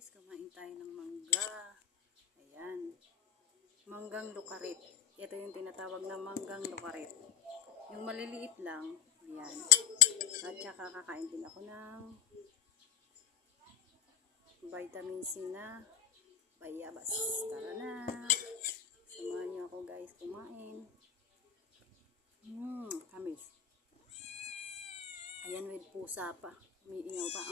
guys, kumain tayo ng mangga. Ayan. Manggang lukarit. Ito yung tinatawag na manggang lukarit. Yung maliliit lang. Ayan. At saka kakain din ako ng vitamin C na bayabas. Tara na. Samahan niyo ako guys kumain. Kamis. Ayan with pusa pa. Umiingaw pa.